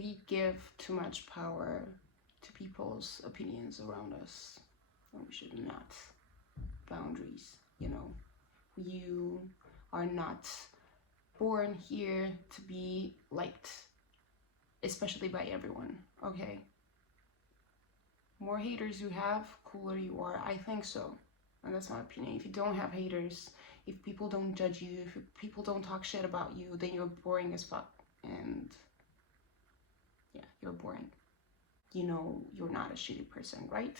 we give too much power to people's opinions around us, and we should not. Boundaries, you are not born here to be liked, especially by everyone, okay? More haters you have, cooler you are. I think so, and that's my opinion. If you don't have haters, if people don't judge you, if people don't talk shit about you, then you're boring as fuck. And yeah, you're boring. You're not a shitty person, right?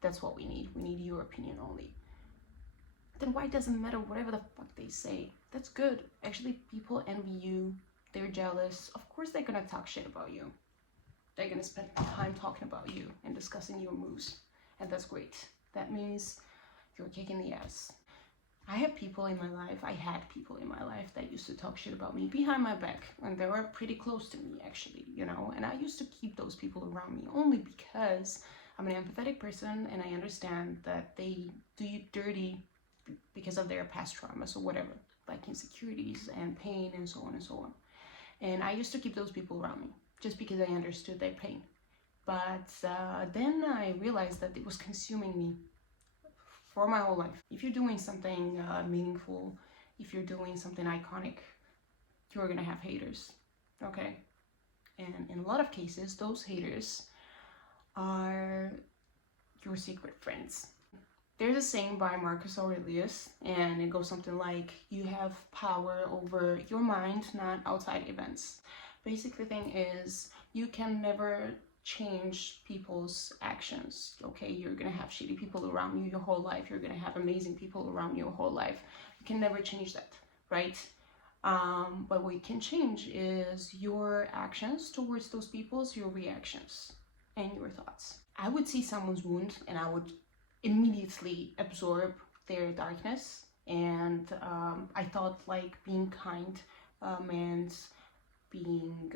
That's what we need. We need your opinion only. Then why doesn't matter whatever the fuck they say? That's good. Actually, people envy you. They're jealous. Of course they're gonna talk shit about you. They're gonna spend time talking about you and discussing your moves. And that's great. That means you're kicking the ass. I had people in my life that used to talk shit about me behind my back, and they were pretty close to me, actually, and I used to keep those people around me only because I'm an empathetic person, and I understand that they do you dirty because of their past traumas or whatever, like insecurities and pain and so on and so on. And I used to keep those people around me just because I understood their pain. But then I realized that it was consuming me for my whole life. If you're doing something meaningful, if you're doing something iconic, you're gonna have haters, okay? And in a lot of cases, those haters are your secret friends. There's a saying by Marcus Aurelius, and it goes something like, you have power over your mind, not outside events. Basically, the thing is, you can never change people's actions, okay? You're gonna have shitty people around you your whole life. You're gonna have amazing people around you your whole life. You can never change that, right? But what you can change is your actions towards those people's, your reactions and your thoughts. I would see someone's wound and I would immediately absorb their darkness, and I thought like being kind meant being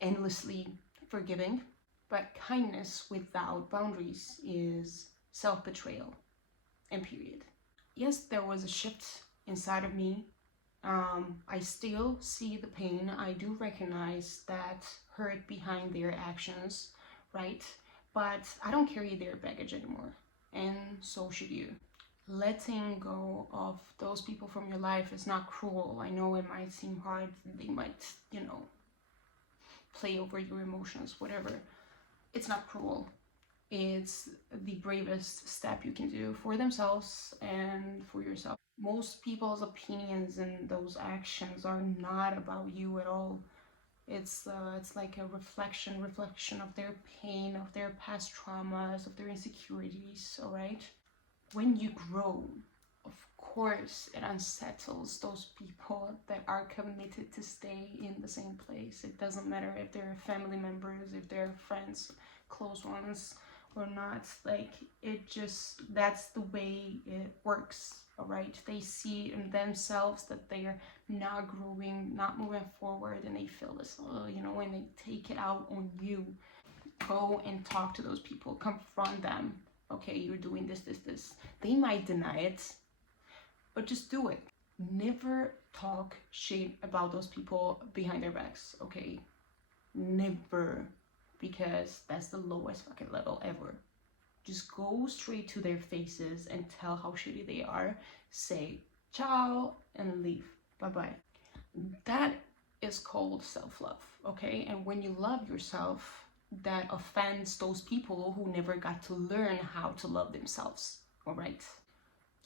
endlessly forgiving, but kindness without boundaries is self-betrayal, and period. Yes, there was a shift inside of me. I still see the pain. I do recognize that hurt behind their actions, right? But I don't carry their baggage anymore, and so should you. Letting go of those people from your life is not cruel. I know it might seem hard. They might, play over your emotions, whatever. It's not cruel. It's the bravest step you can do for themselves and for yourself. Most people's opinions and those actions are not about you at all. It's like a reflection of their pain, of their past traumas, of their insecurities, all right? When you grow, of course, it unsettles those people that are committed to stay in the same place. It doesn't matter if they're family members, if they're friends, close ones or not. Like, that's the way it works, all right? They see in themselves that they are not growing, not moving forward, and they feel this, and they take it out on you. Go and talk to those people, confront them. Okay, you're doing this. They might deny it, but just do it. Never talk shit about those people behind their backs, okay? Never, because that's the lowest fucking level ever. Just go straight to their faces and tell how shitty they are. Say ciao and leave. Bye-bye. That is called self-love, okay? And when you love yourself, that offends those people who never got to learn how to love themselves, all right?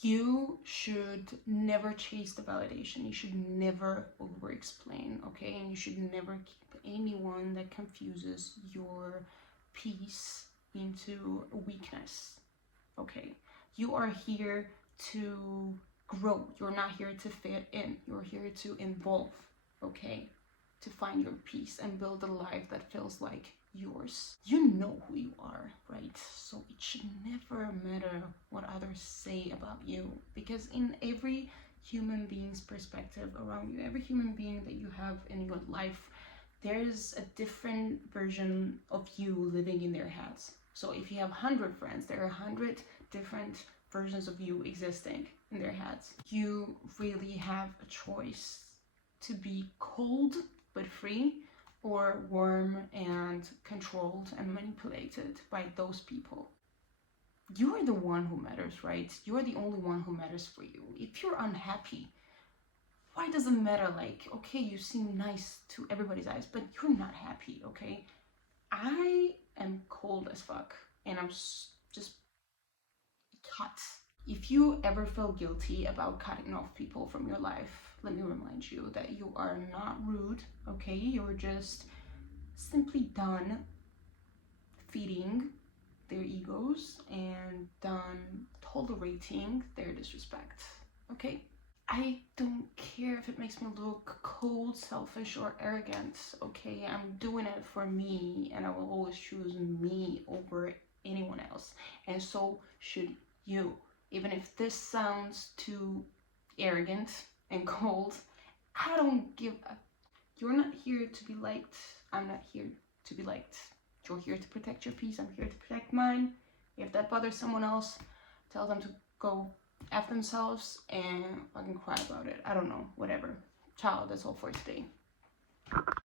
You should never chase the validation. You should never over-explain, okay? And you should never keep anyone that confuses your peace into weakness, okay? You are here to grow. You're not here to fit in. You're here to evolve, okay? To find your peace and build a life that feels like yours. You know who you are, right? So it should never matter what others say about you, because in every human being's perspective around you, every human being that you have in your life, there's a different version of you living in their heads. So if you have 100 friends, there are 100 different versions of you existing in their heads. You really have a choice to be cold but free, or warm and controlled and manipulated by those people. You are the one who matters, right? You're the only one who matters for you. If you're unhappy, why does it matter? Like, okay, you seem nice to everybody's eyes, but you're not happy, okay? I am cold as fuck, and I'm just cut. If you ever feel guilty about cutting off people from your life, let me remind you that you are not rude, okay? You're just simply done feeding their egos and done tolerating their disrespect, okay? I don't care if it makes me look cold, selfish, or arrogant, okay? I'm doing it for me, and I will always choose me over anyone else, and so should you. Even if this sounds too arrogant and cold, I don't give a. You're not here to be liked. I'm not here to be liked. You're here to protect your peace. I'm here to protect mine. If that bothers someone else, tell them to go F themselves and fucking cry about it. I don't know, whatever. Ciao, that's all for today.